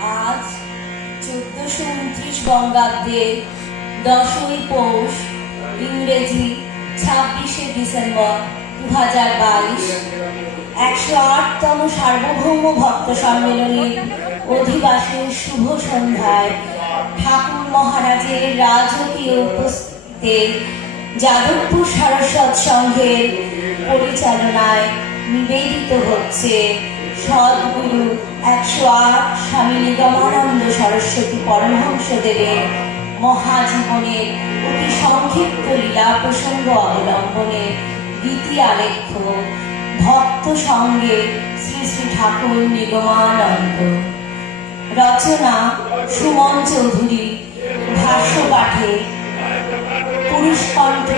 আজ 1429 বঙ্গাব্দে 10ই পৌষ, ইংরেজি 26শে ডিসেম্বর 2022, 108তম সার্বভৌম ভক্ত সম্মেলনের অধিবাসের শুভ সন্ধ্যায় ঠাকুর মহারাজের রাজকীয় উপস্থিতিতে যাদবপুর সারস্বত সংঘের পরিচালনায় নিবেদিত হচ্ছে সদ্গুরু 108 স্বামী নিগমানন্দ সরস্বতী পরমহংসদেবের মহাজীবনের অতি সংক্ষিপ্ত লীলা প্রসঙ্গ অবলম্বনে গীতি আলেখ্য ভক্ত সঙ্গে শ্রী শ্রী ঠাকুর নিগমানন্দ। রচনা সুমন চৌধুরী, ভাষ্য পাঠে পুরুষ কণ্ঠ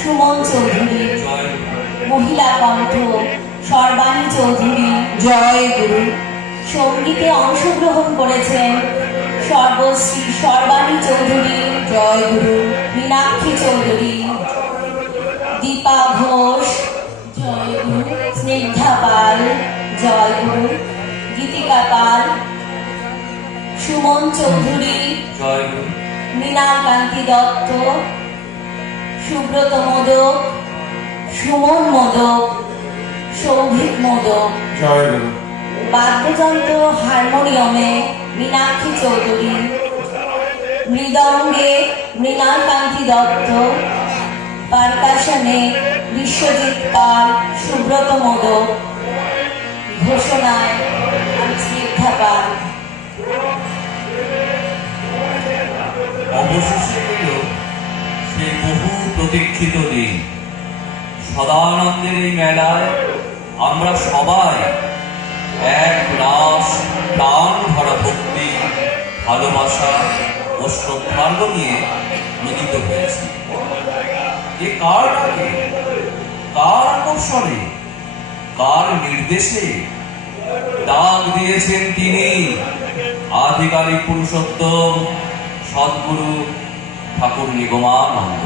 সুমন চৌধুরী, মহিলা কণ্ঠ সর্বাণী চৌধুরী। জয় গুরু। সঙ্গীতে অংশগ্রহণ করেছেন সর্বশ্রী সর্বাণী চৌধুরী, জয় গুরু, মীনাক্ষী চৌধুরী, দীপা ঘোষ, জয় গুরু, স্নিগ্ধা পাল, জয় গুরু, গীতিকা পাল, সুমন চৌধুরী, জয় গুরু, মৃণাল কান্তি দত্ত, সুব্রত মোদক, সুমন মোদক, সৌভিক মোদক। জয় গুরু। বাদ্যযন্ত্র হারমোনিয়ামে মীনাক্ষী চৌধুরী, মৃদঙ্গে মৃণাল কান্তি দত্ত, পারকাশনে বিশ্বজিৎ পাল, সুব্রত মোদক। ঘোষণায় আমি স্নিগ্ধা পাল। অবশেষে এলো সেই বহু প্রতীক্ষিত দিন। সদানন্দের এই মেলায় আমরা সবাই এক রাস প্রাণ ভরা ভক্তি, ভালোবাসা ও শ্রদ্ধার্ঘ্য নিয়ে মিলিত হয়েছি। এ কার ডাকে, কার আকর্ষণে, কার নির্দেশে ডাক দিয়েছেন তিনি, আধিকারিক পুরুষোত্তম সদ্গুরু ঠাকুর নিগমানন্দ।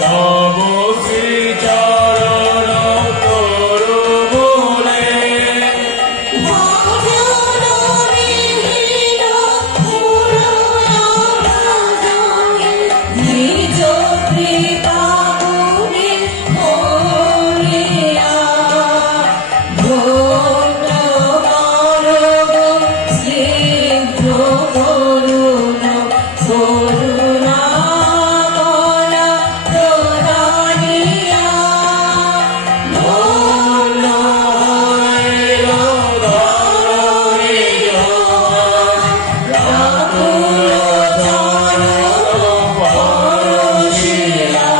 তব শ্রীচরণ তরুবুলে নিজ কৃপা গুণে ভরিয়া ধন্য করব স্নিগ্ধ করুণ করুণা কলা প্রদানিয়া ধন্য হইল ধরণী রাতুল চরণ পরশিয়া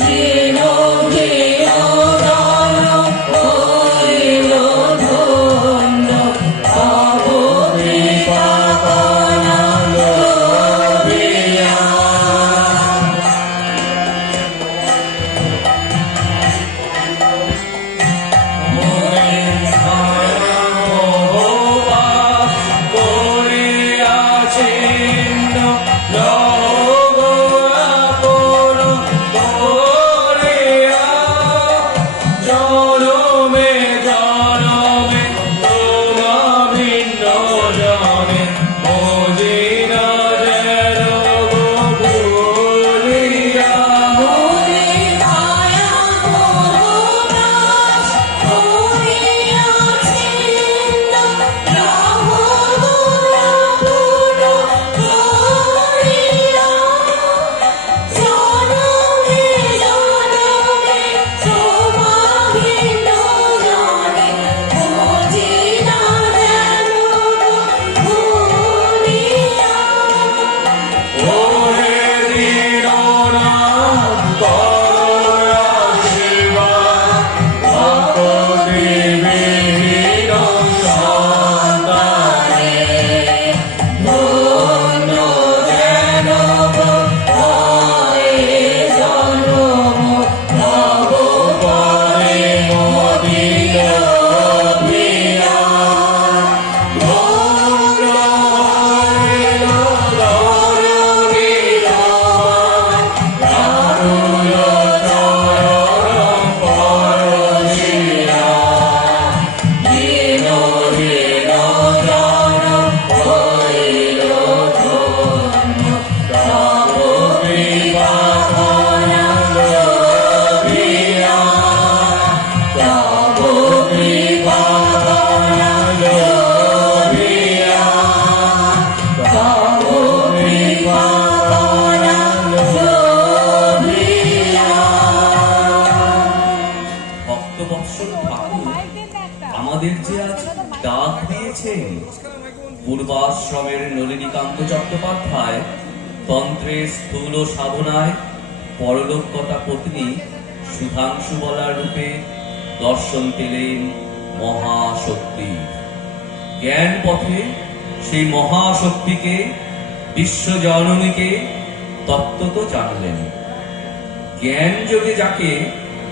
দীন দীন জন হইল ধন্য তব কৃপা কলা লোভিয়া মোরে মায়া মোহনাশ করিয়াছিন্ন রাহুল পুন করিয়া জনমে জনমে তোমাভিন্ন জানে বুঝিনা যেন ভুলিয়া ধন্য যেন হয় জনম তব পরে মদিল প্রিয়া ধন্য হইল ধরণী রাতুল চরণ পরশিয়া দীন দীন জন হইল ধন্য তব কৃপা কলা লোভিয়া তব কৃপা কলা লোভিয়া তব কৃপা কলা লোভিয়া ভক্তবৎসল ঠাকুর আমাদের যে আজ ডাক দিয়েছেন। পূর্বাশ্রমের নলিনীকান্ত চট্টোপাধ্যায় তন্ত্রের স্থূল সাধনায় পরলোকগতা পত্নী সুধাংশু বলার রূপে দর্শন পেলেন মহাশক্তি। জ্ঞান পথে সেই মহাশক্তিকে বিশ্বজননীকে তত্ত্বত জানলেন। জ্ঞান যোগে যাকে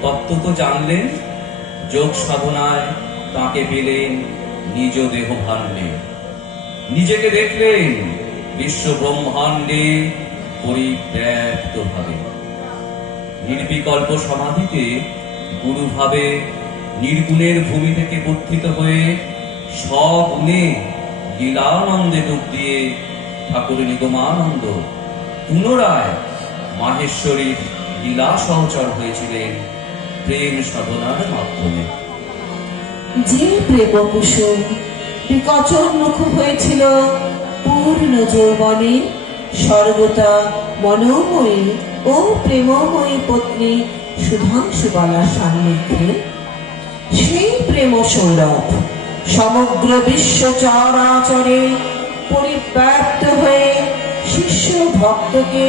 তত্ত্বত জানলেন, যোগ সাধনায় তাকে পেলেন নিজ দেহ ভাণ্ডে। নিজেকে দেখলেন বিশ্ব ব্রহ্মাণ্ডে পরিব্যাপ্ত ভাবে। নির্বিকল্প সমাধিতে গুরুভাবে নির্গুণের ভূমি থেকে উত্থিত হয়ে স্বগুণে লীলানন্দে ডুব দিয়ে ঠাকুর নিগমানন্দ পুনরায় মাহেশ্বরীর লীলা সহচর হয়েছিলেন প্রেম সাধনার মাধ্যমে। যে প্রেম কুসুম বিকচন মুখ হয়েছিল পূর্ণ যৌবনে সর্বদা মনোময়ী ও প্রেমময়ী পত্নী সুধাংশু বালার সান্নিধ্যে, সেই প্রেম সৌরভ সমগ্র বিশ্ব চরাচরে পরিব্যাপ্ত হয়ে শিষ্য ভক্তকে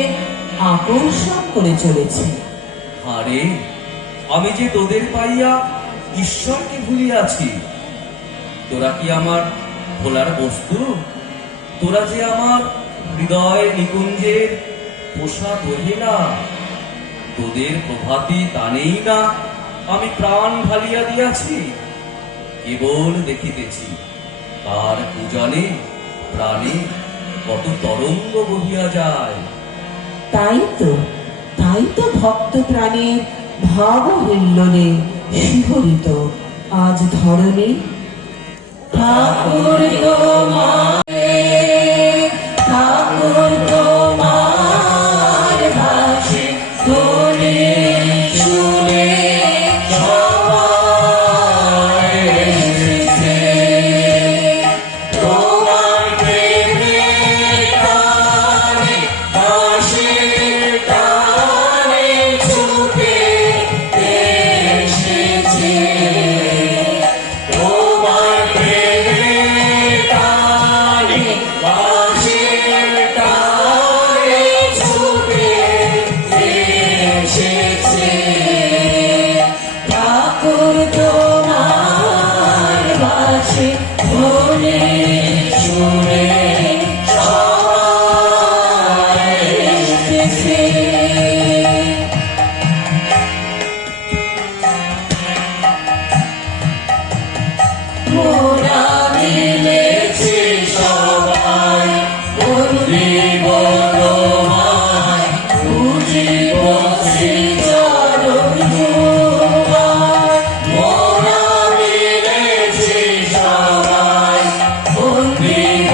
আকর্ষণ করে চলেছে। আরে, আমি যে তোদের পাইয়া ঈশ্বরকে ভুলিয়াছি। তোরা কি আমার ভোলার বস্তু? তোরা যে আমার হৃদয় নিকুঞ্জের পোষা দহিলা। তোদের প্রভাতি টানেই না আমি প্রাণ ঢালিয়া দিয়াছি। কেবল দেখিতেছি তার পূজনে প্রাণে কত তরঙ্গ বহিয়া যায়। তাই তো তাই তো ভক্ত প্রাণের ভাব হিল্লোলে শিহরিত আজ ধরণী। ঠাকুর তোমার, ঠাকুর তোমার ভাষে ধরে শুনে সবাই এসেছে। তোমার প্রেমে টানে হাসির টানে ছুটে এসেছে। তোমার প্রেমে টানে হাসির টানে ছুটে এসেছে। ঠাকুর তোমার বাসে ধরে শুনে সবাই এসেছে। মোরা মিলেছি সবাই বন্দিব তোমায়, বুঝিব শ্রীচরণ তোমায়। মোরা মিলেছি সবাই বন্দিব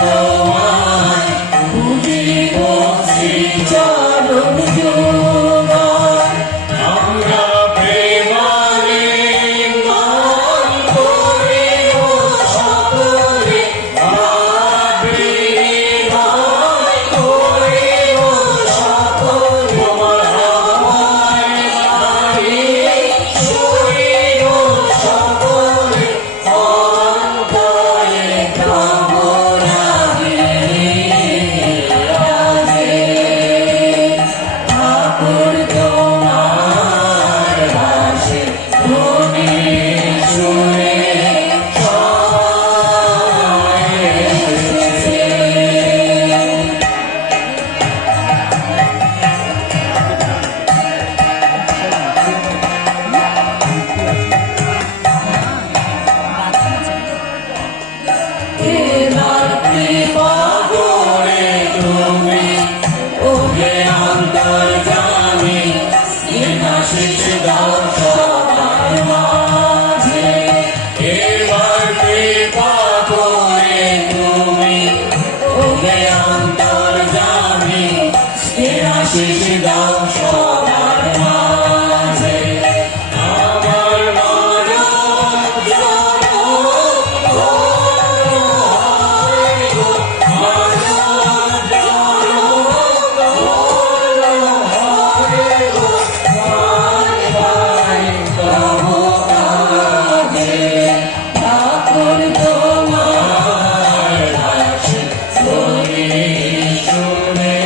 তোমায়, বুঝিব শ্রীচরণ তোমায়। আমরা প্রেমালিঙ্গন করিব সকলে, ভাব-বিনিময় করিব সকলে। তোমার আহ্বান সারি শুনিব সকলে, অন্তরে কামনা বিরাজে। ঠাকুর তোমার বাসে ধরে শুনে সবাই এসেছে। এবার কৃপা করে তুমি ওহে অন্তর্যামী, স্নেহাশিস দাও সবার মাঝে। এবার কৃপা করে তুমি ওহে অন্তর্যামী, স্নেহাশিস দাও সবার মাঝে। আমার মানব জনম ধন্য হয় গো, মানব জনম ধন্য হয় গো। প্রাণ পাই তব কাজে। ঠাকুর তোমার বাসে ধরে শুনে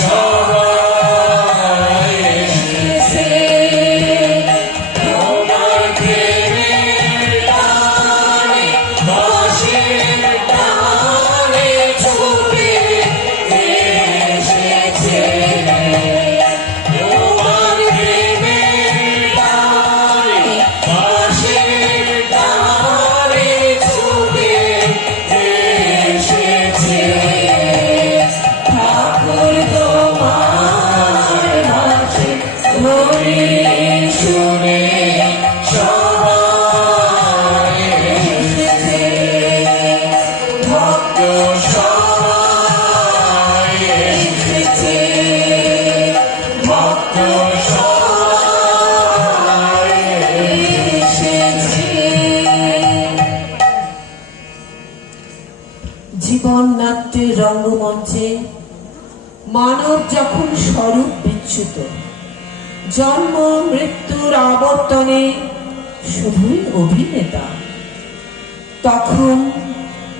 সবাই এসেছে। তোমার প্রেমের টানে হাসির টানে ছুটে এসেছে। তোমার প্রেমের টানে হাসির টানে ছুটে এসেছে। ঠাকুর তোমার বাসে ধরে শুনে সবাই এসেছে। ভক্ত সবাই এসেছে। ভক্ত সবাই এসেছে। জীবন নাট্যের রঙ্গমঞ্চে মানব যখন স্বরূপ বিচ্যুত, জন্ম মৃত্যুর আবর্তনে শুধুই অভিনেতা, তখন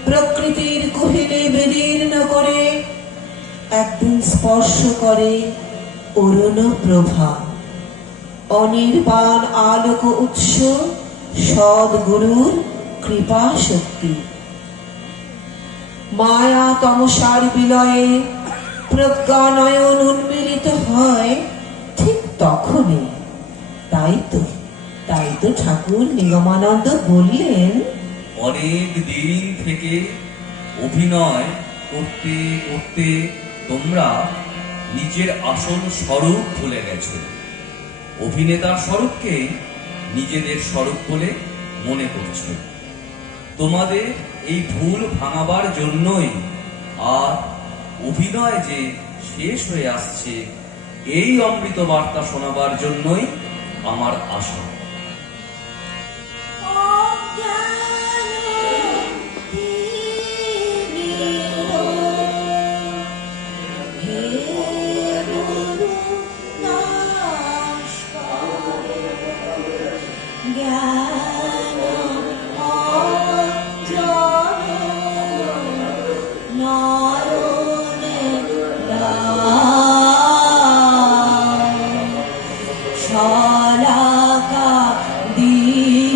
প্রকৃতির কোহিলে বিদীর্ণ করে একদিন স্পর্শ করে অরুণ প্রভা, অনির্বাণ আলোক উৎস সদ্গুরুর কৃপা শক্তি। মায়া তমসার বিলয়ে প্রজ্ঞানয়ন উন্মিলিত হয় ঠিক তখনই। তাই তো ঠাকুর নিগমানন্দ বললেন, অনেক দিন থেকে অভিনয় করতে করতে তোমরা নিজের আসল স্বরূপ ভুলে গেছো। অভিনেতার স্বরূপকে নিজেদের স্বরূপ বলে মনে করছো। তোমাদের এই ভুল ভাঙাবার জন্যই আর অভিনয় যে শেষ হয়ে আসছে এই অমৃত বার্তা শোনাবার জন্যই আমার আশা। শলাকা দিয়ে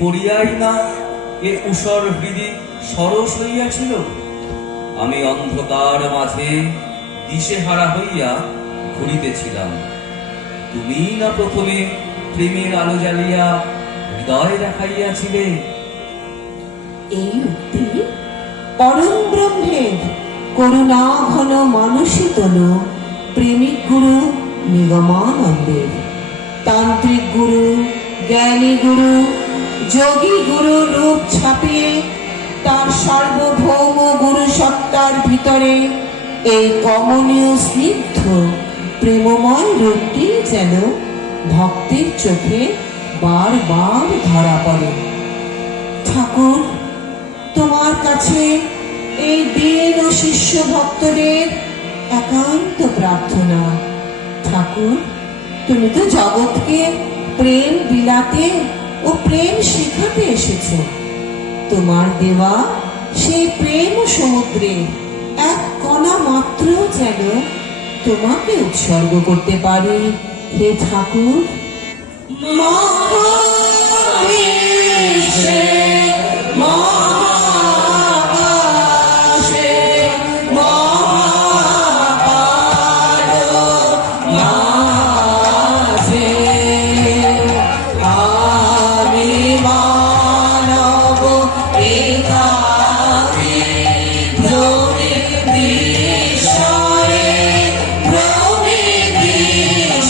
পড়িয়াই না এ উষর হৃদি সরস হইয়াছিল। আমি অন্ধকার মাঝে দিশেহারা হইয়া ঘুরিতেছিলাম। তুমি না প্রথমে প্রেমের আলো জ্বালিয়া হৃদয় দেখাইয়াছিলে। এই উক্তি পরম ব্রহ্মের করুণা ঘন মানসী তনু প্রেমিক গুরু নিগমানন্দের। তান্ত্রিক গুরু, জ্ঞানী গুরু, যোগী গুরু রূপ ছাপিয়ে তার সার্বভৌম গুরু সত্তার ভিতরে এই কমনীয় স্নিগ্ধ প্রেমময় রূপটি যেন ভক্তের চোখে বারবার ধরা পড়ে। ঠাকুর, তোমার কাছে এই দীন ও শিষ্য ভক্তদের একান্ত প্রার্থনা। ঠাকুর, তুমি তো জগৎকে প্রেম বিলাতে ও প্রেম শেখাতে এসেছ। তোমার দেওয়া সেই প্রেম সমুদ্রে এক কণা মাত্র যেন তোমাকে উৎসর্গ করতে পারি। হে ঠাকুর, মহাবিশ্বে মহাকাশে মহাকালো মাঝে আমি মানব একাকী ভ্রমে বিষয়ে ভ্রমে বিষয়ে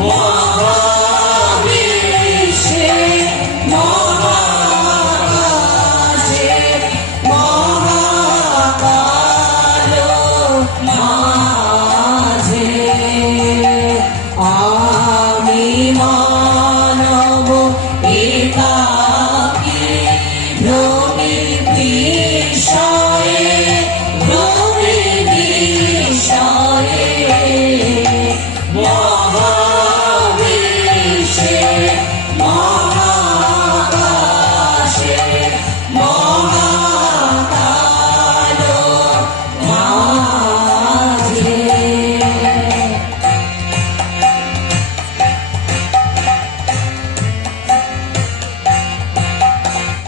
মহাবিশ্বে মহাকাশে মহাকালো মাঝে আমি মানব একাকী ভ্রমে বিষয়ে ভ্রমে বিষয়ে মহাবিশ্বে মহাকাশে মহাকালো মাঝে।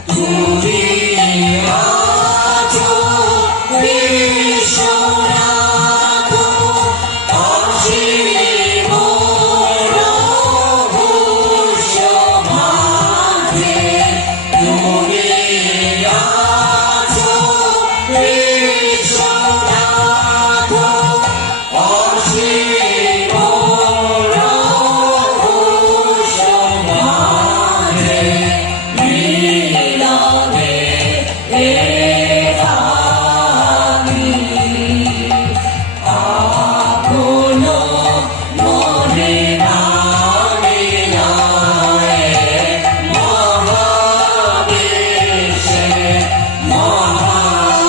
তুমি আছো বিশ্বনাথ অসীম রহস্য মাঝে। তুমি আছো বিশ্বনাথ অসীম রহস্য মাঝে। মিলনে একাকী আপনো মনে নামে নায়ে মহাবিশ্বে মহাকাশে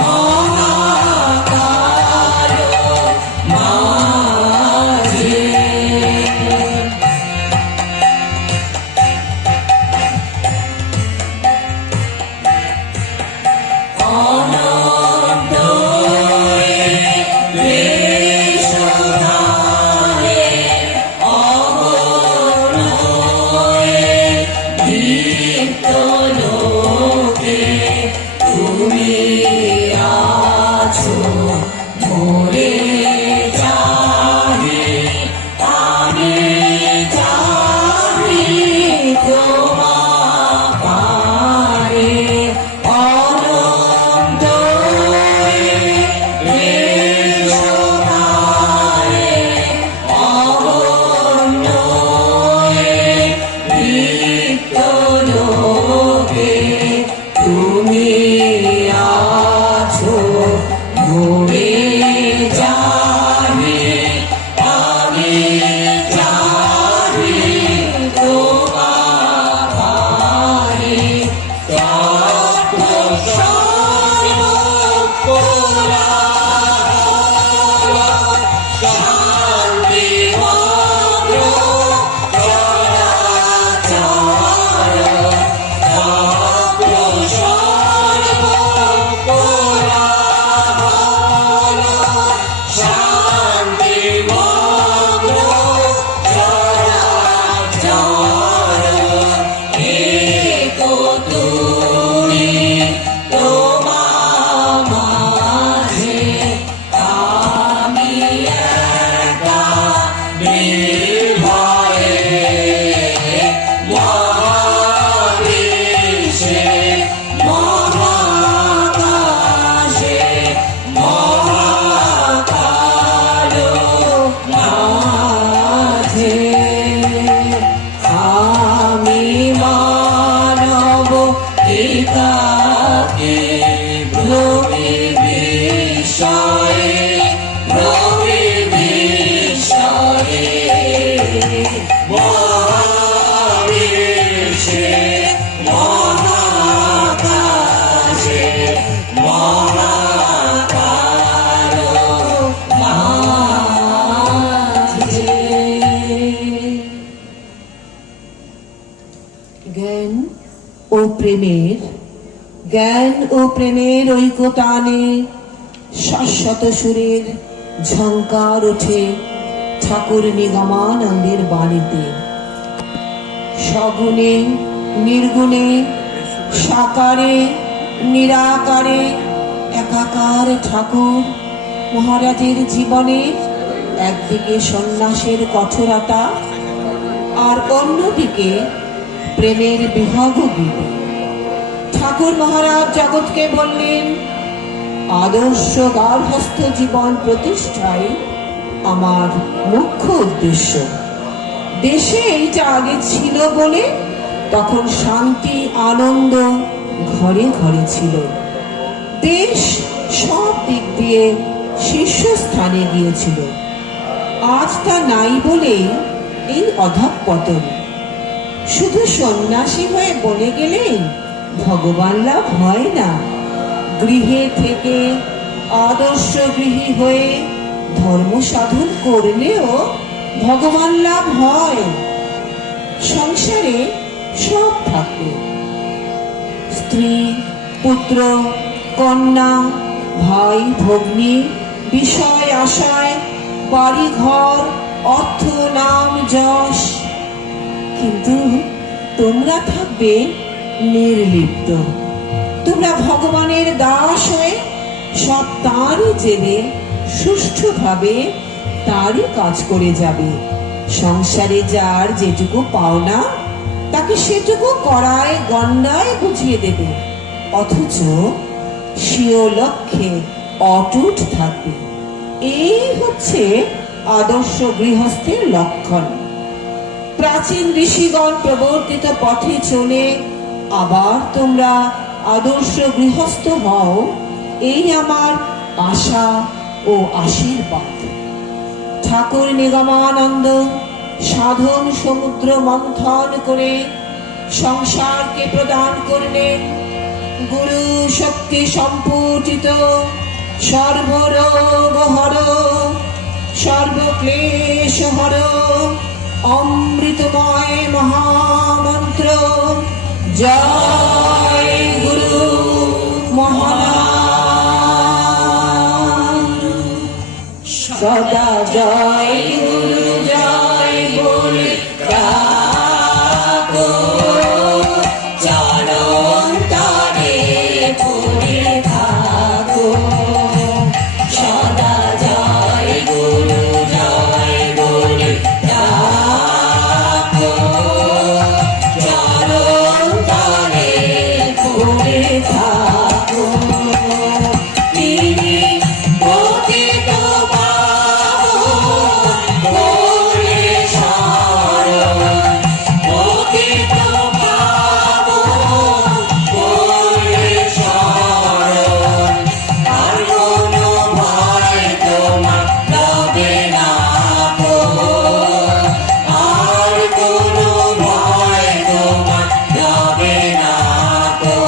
মহাকালো মাঝে। অনন্তয়ে বেশধারে অগণয়ে দীপ্ত লোকে তুমি আছো মোরে চাহি আমি চাহি তোমার পারে। অনন্তয়ে বেশধারে অগণয়ে দীপ্ত লোকে তুমি আছো মোরে চাহি আমি চাহি তোমার পারে। তত্ত্ব সর্বপুরাণ শান্তি মগ্ন চরাচর তত্ত্ব তুমি তোমার মাঝে আমি একা নির্ভয়ে মহাবিশ্বে মহাকাশে মহাকালো মাঝে আমি মানব একাকে ভ্রমি বিষয়ে মহাবিশ্বে মহাকাশে মহাকালো মাঝে। জ্ঞান ও প্রেমের ঐকতানে শাশ্বত সুরের ঝঙ্কার ওঠে ঠাকুর নিগমানন্দের বাণীতে। সগুণে নির্গুণে সাকারে নিরাকারে একাকার ঠাকুর মহারাজের জীবনে একদিকে সন্ন্যাসের কঠোরতা আর অন্যদিকে প্রেমের বিভাগ গীত। ঠাকুর মহারাজ জগৎকে বললেন, আদর্শ গার্হস্থ জীবন প্রতিষ্ঠাই আমার মুখ্য উদ্দেশ্য। দেশে এইটা আগে ছিল বলে তখন শান্তি আনন্দ ঘরে ঘরে ছিল। দেশ সব দিক দিয়ে শীর্ষস্থানে গিয়েছিল। আজ তা নাই বলে এই অধঃপতন। শুধু সন্ন্যাসী হয়ে বলে গেলেই ভগবান লাভ হয় না। গৃহে থেকে আদর্শ গৃহী হয়ে ধর্ম সাধন করলেও ভগবান লাভ হয়। সংসারে সব থাকে, স্ত্রী পুত্র কন্যা ভাই ভগ্নী বিষয় আশায় বাড়ি ঘর অর্থ নাম যশ, কিন্তু তোমরা থাকবে নির্লিপ্ত। তোমরা ভগবানের দাস হয়ে সব তাঁরই জেনে সুষ্ঠুভাবে তারই কাজ করে যাবে। সংসারে যার যেটুকু পাওনা তাকে সেটুকু করায় গণ্যায় বুঝিয়ে দেবে, অথচ স্বীয় লক্ষ্যে অটুট থাকবে। এই হচ্ছে আদর্শ গৃহস্থের লক্ষণ। প্রাচীন ঋষিগণ প্রবর্তিত পথে চলে আবার তোমরা আদর্শ গৃহস্থ হও, এই আমার আশা ও আশীর্বাদ। ঠাকুর নিগমানন্দ সাধন সমুদ্র মন্থন করে সংসারকে প্রদান করলেন গুরু শক্তি সম্পুটিত সর্বরোগ হর সর্বক্লেশ হর অমৃতময় মহামন্ত্র জয় গুরু মহানাম। সদা জয় গুরু জয় বলে ডাকো, চরণ তলে পড়ে থাকো। সদা জয় গুরু জয় বলে ডাকো, চরণ তলে পড়ে থাকো। তিনি পতিত পাবন করে শরণ, পতিত পাবন করে শরণ। আর কোনো ভয় তোমার রবে না গো, আর কোনো ভয় তোমার রবে না গো।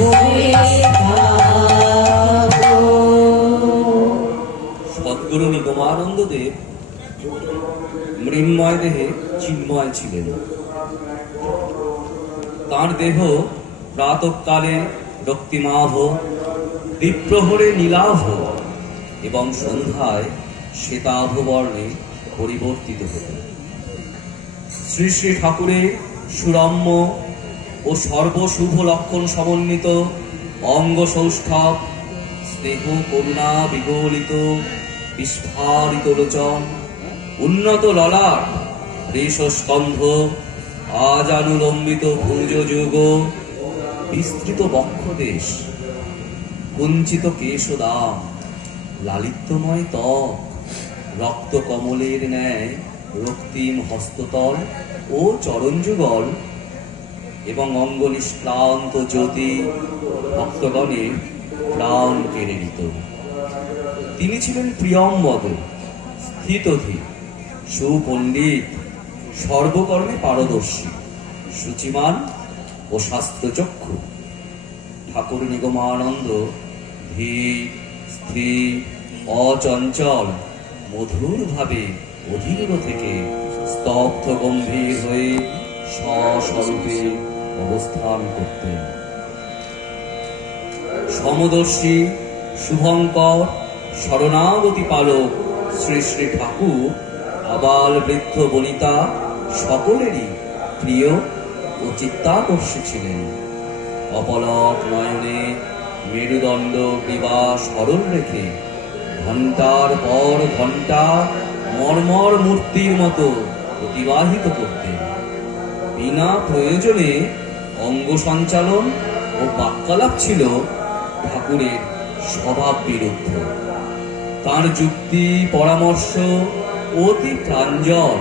করে থাকো। সদ্গুরু নিগমানন্দ দেব মৃন্ময় দেহে চিন্ময় ছিলেন। তাঁর দেহ প্রাতঃকালে রক্তিমাভ, দ্বিপ্রহরে নীলাভ এবং সন্ধ্যায় শ্বেতাভ বর্ণে পরিবর্তিত হত। শ্রী শ্রী ঠাকুরের সুরম্য ও সর্বশুভ লক্ষণ সমন্বিত অঙ্গ সৌষ্ঠব, স্নেহ করুণা বিগলিত বিস্ফারিত লোচন, উন্নত ললাট, রেশস্কন্ধ, আজানুলম্বিত ভুজযুগ, বিস্তৃত বক্ষদেশ, কুঞ্চিত কেশদাম, লালিত্যময় ত্বক, রক্ত কমলের ন্যায় রক্তিম হস্ততল ও চরণযুগল এবং অঙ্গ নিষ্ক্রান্ত জ্যোতি ভক্তগণের প্রাণ কেড়ে নিত। তিনি ছিলেন প্রিয়ম্বদ, স্থিতধী, সুপণ্ডিত, সর্বকর্মে পারদর্শী, শুচিমান ও শাস্ত্রচক্ষু। ঠাকুর নিগমানন্দ ধীর, স্থির, অচঞ্চল, মধুর ভাবে অধীর থেকে স্তব্ধ গম্ভীর হয়ে স্বস্বরূপে অবস্থান করতেন। সমদর্শী, শুভঙ্কর, শরণাগতি পালক শ্রী শ্রী ঠাকুর আবাল বৃদ্ধ বনিতা সকলেরই প্রিয় ও চিত্তাকর্ষী ছিলেন। অপলক নয়নে মেরুদণ্ড গ্রীবা সরল রেখে ঘণ্টার পর ঘণ্টা মর্মর মূর্তির মতো অতিবাহিত করতেন। বিনা প্রয়োজনে অঙ্গ সঞ্চালন ও বাক্যালাপ ছিল ঠাকুরের স্বভাব বিরুদ্ধ। তাঁর যুক্তি পরামর্শ অতি প্রাঞ্জল,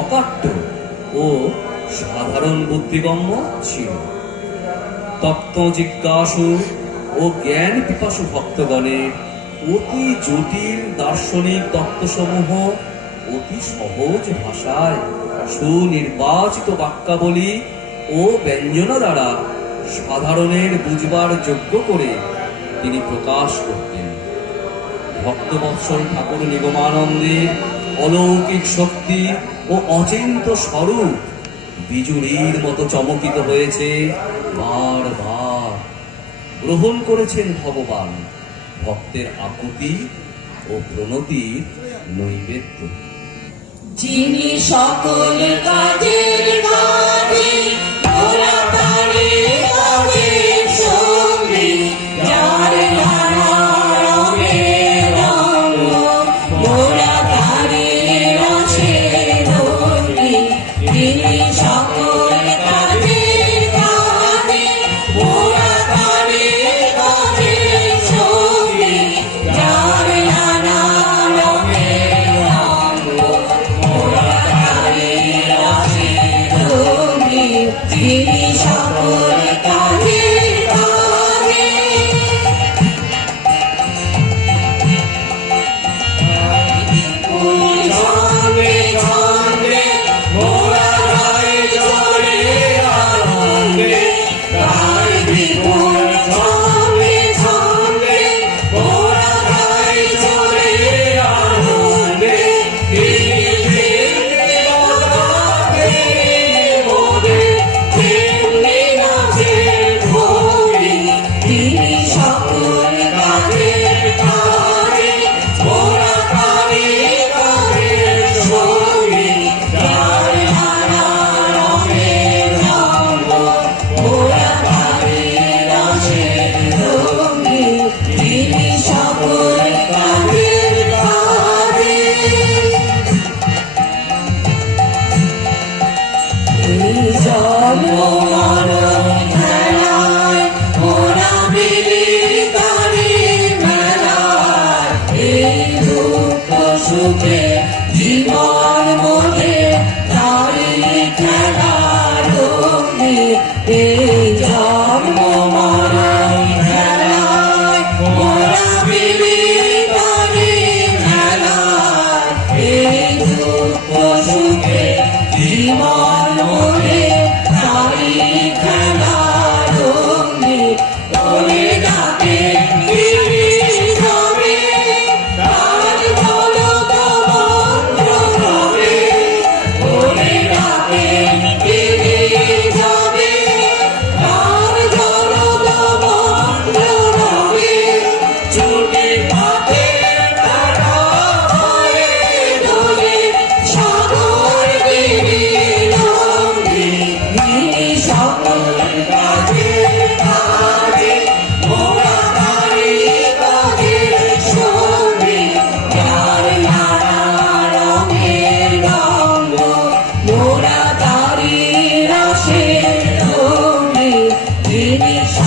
অকাট্য ও সাধারণ বুদ্ধিগম্য ছিল। তত্ত্ব জিজ্ঞাসু ও জ্ঞান পিপাসু ভক্তগণের অতি জটিল দার্শনিক তত্ত্বসমূহ অতি সহজ ভাষায় সুনির্বাচিত বাক্যাবলী ও ব্যঞ্জনা দ্বারা সাধারণের বুঝবার যোগ্য করে তিনি প্রকাশ করতেন। ভক্তবৎসল ঠাকুর নিগমানন্দের অলৌকিক শক্তি ও অচিন্ত স্বরূপ বিজুড়ির মতো চমকিত হয়েছে বারবার। গ্রহণ করেছেন ভগবান ভক্তের আকুতি ও প্রণতির নৈবেদ্য। যিনি সকল কাজের কাজে মোরা তারে কাজের সঙ্গী, যার নানা রঙের রঙ মোরা তারে রসে ধরি। যিনি সকল কাজের কাজে মোরা তারে কাজের সঙ্গী, যার নানা রঙের রঙ মোরা তারে রসে ধরি। যিনি সকল কাজের কাজে ছন্দে ছন্দে মোরা গাই চলে আনন্দে, গাই বিপুল ছন্দে ছন্দে মোরা গাই চলে আনন্দে। তিনি যেমনি বাজাতে মোদে, তেমনি নাচের ভঙ্গি। তিনি সকল কাজের কাজে মোরা তারে কাজের সঙ্গী, যার নানা রঙের রঙ মোরা তারে রসের রঙে। তিনি সকল কাজের কাজে এই জন্ম মরণ খেলায় মোরা মিলিত মেলায়, এই দুঃখ সুখে জীবন মোরে তারি খেলার রঙে। এই জন্ম মরণ খেলায় মোরা মিলিত মেলায়, এই দুঃখ সুখে জীবন মোরে তারি খেলার রঙে।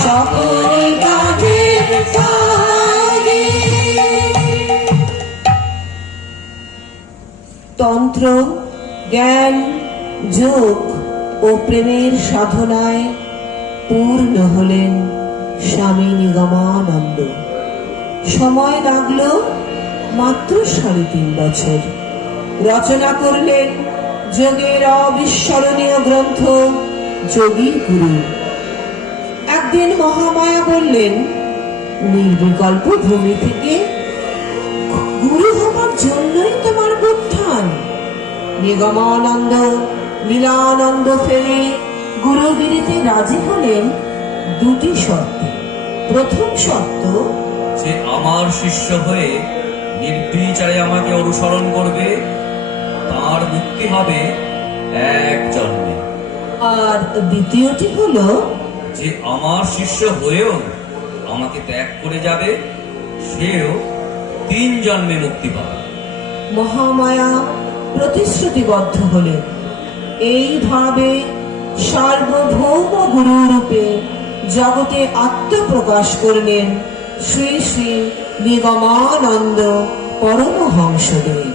সকলে গাবে গায়ে। তন্ত্র, জ্ঞান, যোগ ও প্রেমের সাধনায় পূর্ণ হলেন স্বামী নিগমানন্দ। সময় লাগলো মাত্র 3.5 বছর। রচনা করলেন যোগের অবিস্মরণীয় গ্রন্থ যোগী গুরু। একদিন মহামায়া বললেন, নির্বিকল্প ভূমি থেকে গুরু হবার জন্যই তোমার উত্থান। নিগমানন্দ লীলানন্দ ফেলে গুরুগিরিতে রাজি হলেন 2টি শর্তে। প্রথম শর্ত, যে আমার শিষ্য হয়ে নির্বিচারে আমাকে অনুসরণ করবে তার মুক্তি হবে এক জন্মে। আর দ্বিতীয়টি হলো, যে আমার শিষ্য হয়েও আমাকে ত্যাগ করে যাবে সেও 3 জন্মে মুক্তি পাবে। মহামায়া প্রতিশ্রুতিবদ্ধ হলেন। এইভাবে সার্বভৌম গুরু রূপে জগতে আত্মপ্রকাশ করলেন শ্রী শ্রী নিগমানন্দ পরমহংসদেব।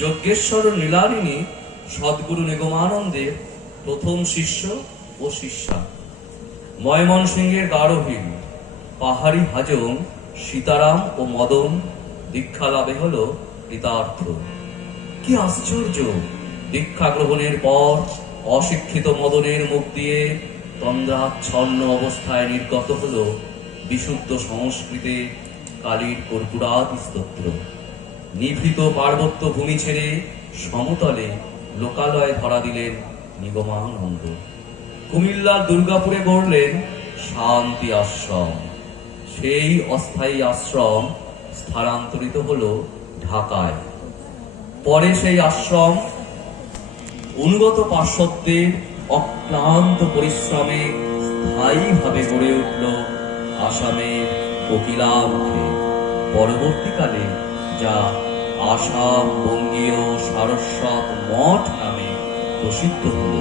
যজ্ঞেশ্বর লীলারিণী সদ্গুরু নিগমানন্দের প্রথম শিষ্য ও শিষ্যা। ময়মনসিংহের গাঢ়হীন পাহাড়ি হাজং সীতারাম ও মদন দীক্ষা লাভে হল কৃতার্থ। কি আশ্চর্য! দীক্ষা গ্রহণের পর অশিক্ষিত মদনের মুখ দিয়ে তন্দ্রাচ্ছন্ন অবস্থায় নির্গত হল বিশুদ্ধ সংস্কৃতে কালীর কর্পূরাদি স্তোত্র। নিভৃত পার্বত্য ভূমি ছেড়ে সমতলে লোকালয়ে ধরা দিলেন নিগমানন্দ। কুমিল্লার দুর্গাপুরে গড়লেন শান্তি আশ্রম। সেই অস্থায়ী আশ্রম স্থানান্তরিত হল ঢাকায়। পরে সেই আশ্রম অনুগত পার্শ্বদের অক্লান্ত পরিশ্রমে স্থায়ীভাবে গড়ে উঠল আসামের কোকিলামুখে। পরবর্তীকালে যা আসাম বঙ্গীয় সারস্বত মঠ নামে প্রসিদ্ধ হল।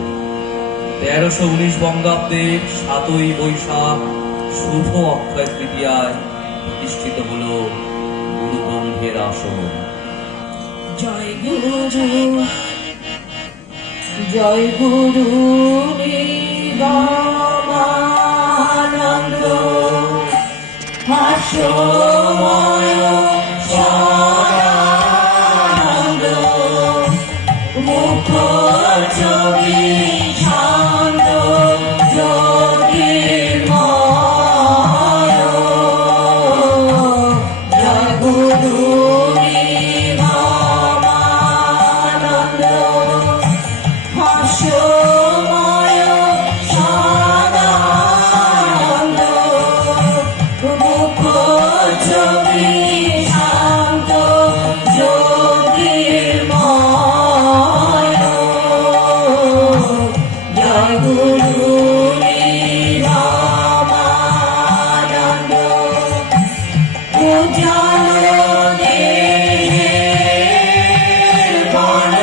1319 বঙ্গাব্দের 7ই বৈশাখ শুভ অক্ষয় তৃতীয়ায় প্রতিষ্ঠিত হল গুরুগম্ভীর আসন। জয় গুরু জয় গুরু নিগমানন্দ হাস্যময় সদানন্দ মুখ ছবি শান্ত জ্যোতির্ময়। জয় গুরু নিগমানন্দ হাস্যময় সদানন্দ মুখ ছবি শান্ত জ্যোতির্ময়। জয় গুরু নিগমানন্দ উজ্জ্বল দেহের বাণ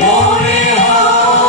মনে হয়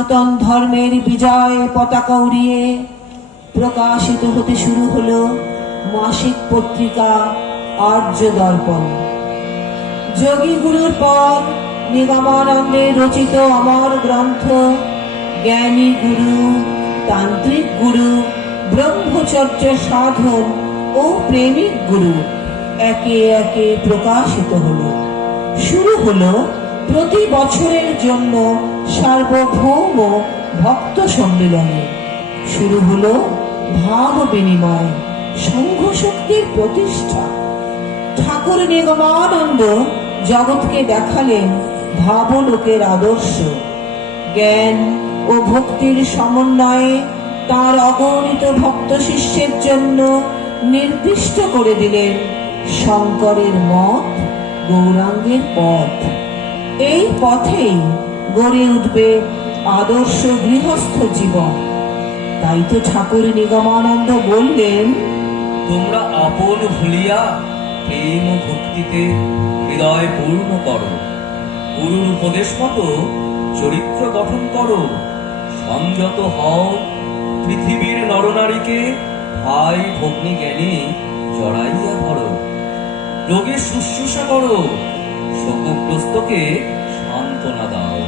সনাতন ধর্মের বিজয় পতাকা উড়িয়ে প্রকাশিত হতে শুরু হলো মাসিক পত্রিকা আর্য দর্পণ। যোগী গুরুর পর নিগমানন্দের রচিত অমর গ্রন্থ জ্ঞানী গুরু, তান্ত্রিক গুরু, ব্রহ্মচর্য সাধন ও প্রেমিক গুরু একে একে প্রকাশিত হলো। শুরু হলো প্রতি বছরের জন্য সার্বভৌম ভক্ত সম্মেলনে। শুরু হলো ভাব বিনিময়, সংঘ শক্তির প্রতিষ্ঠা। ঠাকুর নিগমানন্দ জগৎকে দেখালেন ভাবলোকের আদর্শ। জ্ঞান ও ভক্তির সমন্বয়ে তার অগণিত ভক্ত শিষ্যের জন্য নির্দিষ্ট করে দিলেন শঙ্করের মত, গৌরাঙ্গের পথ। এই পথেই গড়ে উঠবে আদর্শ গৃহস্থ জীবন। তাই তো ঠাকুর নিগমানন্দ বললেন, তোমরা আপন ভুলিয়া প্রেম ও ভক্তিতে হৃদয় পূর্ণ করো, গুরুর উপদেশ মতো চরিত্র গঠন করো, সংযত হও, পৃথিবীর নরনারীকে ভাই ভগ্নী জ্ঞানে জড়াইয়া ধরো, রোগীর শুশ্রূষা করো, শোকগ্রস্তকে সান্ত্বনা দাও,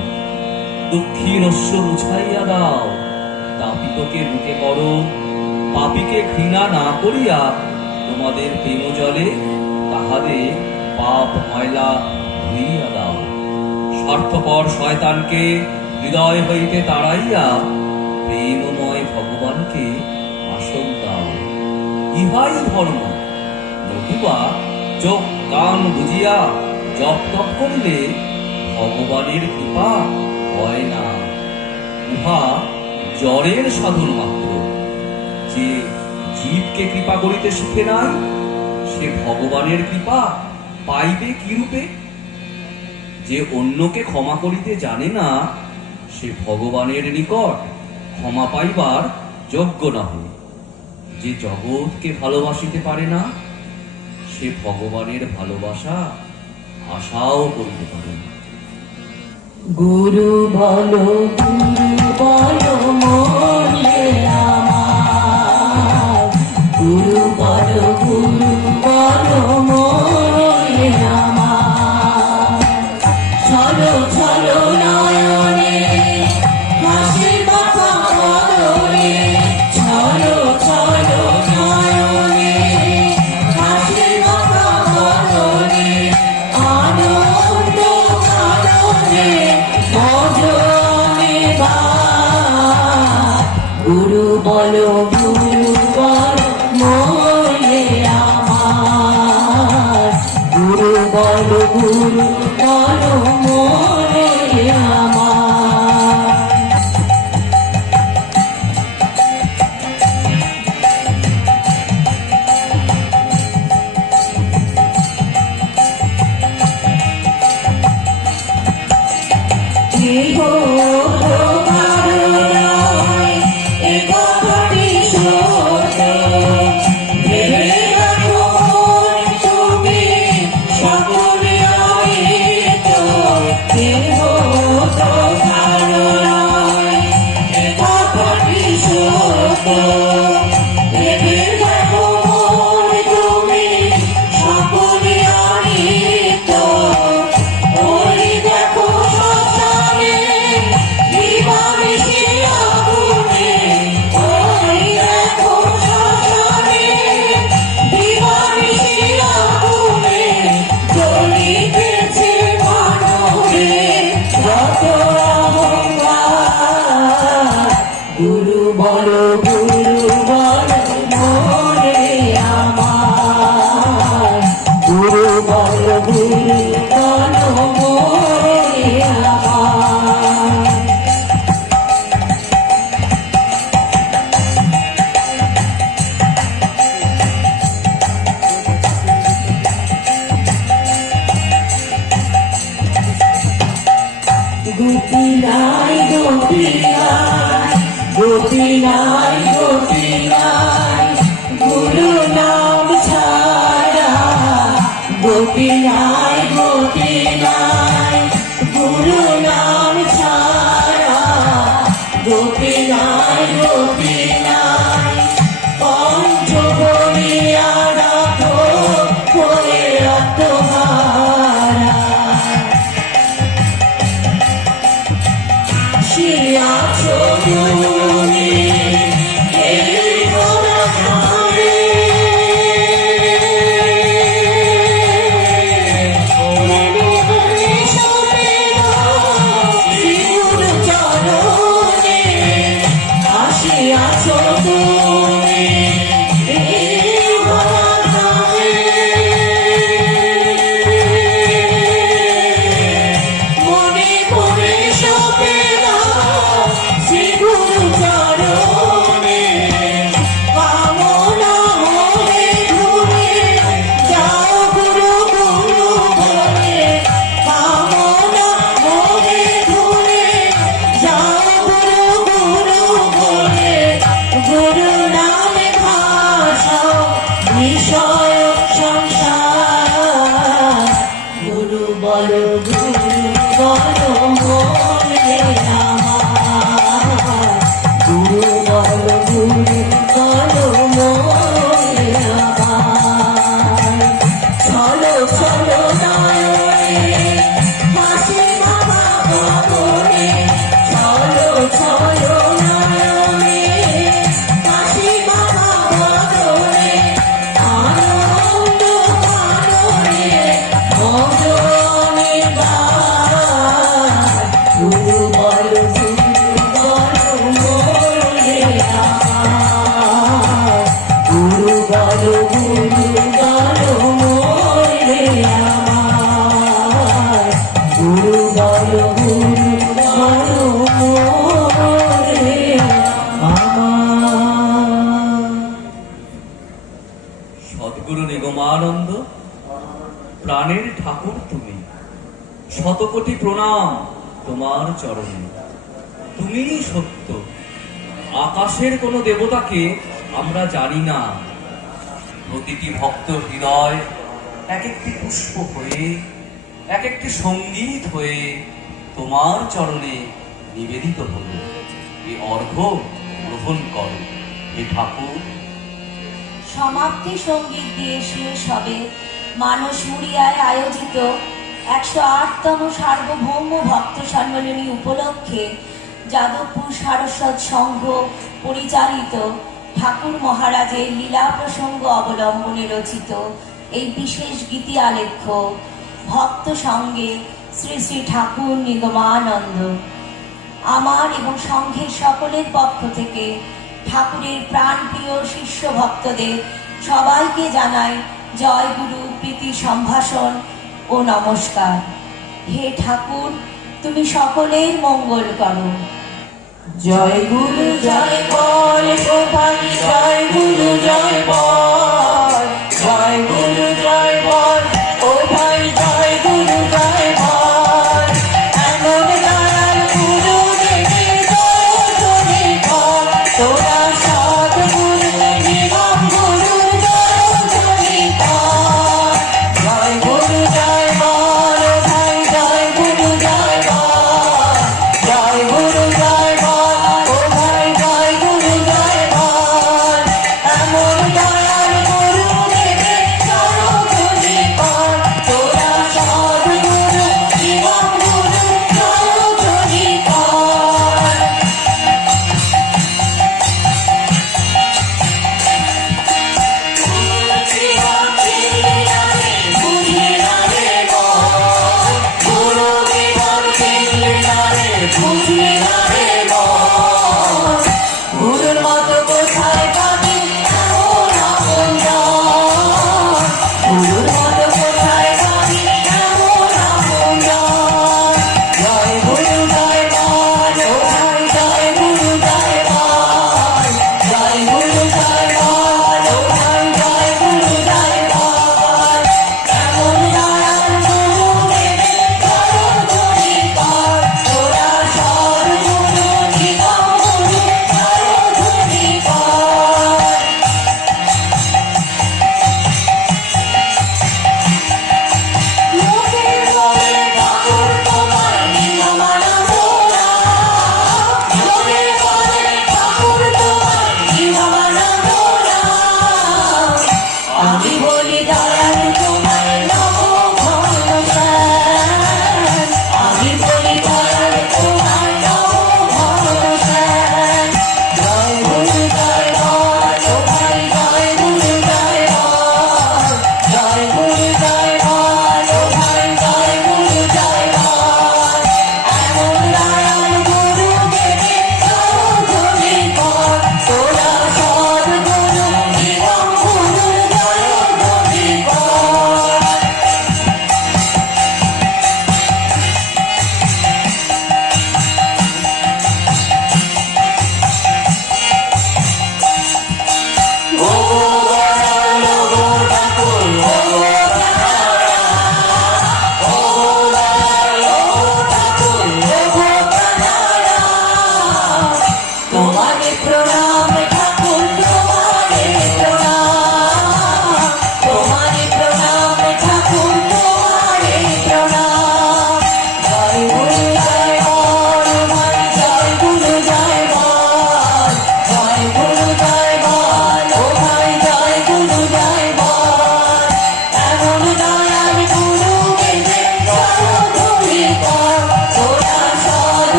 দুঃখীর অশ্রু মুছাইয়া দাও, তাপিতকে বুকে করো, পাপীকে ঘৃণা না করিয়া তোমাদের প্রেম জলে তাহাদের পাপ ময়লা ধুইয়া দাও, স্বার্থপর শয়তানকে হৃদয় হইতে তাড়াইয়া প্রেমময় ভগবানকে আসন দাও। ইহাই ধর্ম। নতুবা চোখ কান বুঝিয়া জপ তপ করিলে ভগবানের কৃপা হয় না। উহা জ্বরের সাধন মাত্র। যে জীবকে কৃপা করিতে শিখে নাই, সে ভগবানের কৃপা পাইবে কি রূপে? যে অন্যকে ক্ষমা করিতে জানে না, সে ভগবানের নিকট ক্ষমা পাইবার যোগ্য নহে। যে জগৎকে ভালোবাসিতে পারে না, সে ভগবানের ভালোবাসা আশাও করিতে পারে না। গুরু বলো, গুরু বলো মোরে আমার, গুরু বলো, গুরু বলো মোরে আমার। ছলো ছলো নয়নে হাসি মাখা বদনে, ছলো ছলো নয়নে হাসি মাখা বদনে, আনন্দ কাননে মজনে গুরু বলো, গুরু বলো মোরে আমার, গুরু বলো, গুরু বলো মোরে আমার। কেহ কারো নয়, এ কথাটি সত্য। ভেবে রাখো তুমি সকলে অমৃত। কেহ কারো নয়, এ কথাটি সত্য। ভেবে রাখো তুমি সকলে অমৃত। ওই দেখো শ্মশানে দিবানিশি আগুনে, ওই দেখো শ্মশানে দিবানিশি আগুনে, জ্বলিতেছে মানবে যত অহংকার। গুরু বলো, গুরু বলো মোরে আমার, গুরু বলো, গুরু বলো মোরে আমার। গতি নাই, গতি নাই, গতি নাই, গতি নাই, গুরু নাম ছাড়া। গতি নাই, গতি নাই, গুরু নাম ছাড়া। বলো গুরু বলো মোরে আমার গুরু বলো মোরে আমার চলো চলো নয়নে হাসি বাবা বদনে চলো চলো নয়নে হাসি বাবা বদনে আনন্দ কাননে মজনে গায় গুরু বলো মোরে আমার গুরু বলো মোরে আমার গুরু বলো মোরে আমার সদ্গুরু নিগমানন্দ, প্রাণের ঠাকুর তুমি, শতকোটি প্রণাম তোমার চরণে। তুমিই সত্য। আকাশের কোনো দেবতাকে আমরা জানি না। প্রতিটি ভক্ত হৃদয় এক একটি পুষ্প হয়ে, এক একটি সঙ্গীত হয়ে তোমার চরণে নিবেদিত হল। এই অর্ঘ্য গ্রহণ করো হে ঠাকুর। সমাপ্তি সঙ্গীত দিয়ে শেষ হবে মানস মুড়িয়ায় আয়োজিত 108তম সার্বভৌম ভক্ত সম্মেলনী উপলক্ষে যাদবপুর সারস্বত সংঘ পরিচালিত ঠাকুর মহারাজের লীলা প্রসঙ্গ অবলম্বনে রচিত এই বিশেষ গীতি আলেখ্য ভক্ত সঙ্গে শ্রী শ্রী ঠাকুর নিগমানন্দ। আমার এবং সংঘের সকলের পক্ষ থেকে ঠাকুরের প্রাণপ্রিয় শিষ্য ভক্তদের সবাইকে জানাই জয় গুরু, প্রীতি সম্ভাষণ ও নমস্কার। হে ঠাকুর, তুমি সকলের মঙ্গল করো। জয় গুরু জয় বল গোপাল, জয় গুরু জয় বল, জয় গুরু জয় বল ও ভাই, জয় গুরু জয় বল। এমন দয়াল গুরু দেখে জয় কর, তোরা সৎ গুরু নিগম গুরু জয় কর। জয় গুরু জয় বল ও ভাই, জয় গুরু জয় বল, জয় গুরু জয় বল ও ভাই, জয় গুরু জয় বল। এমন দয়াল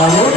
আমারও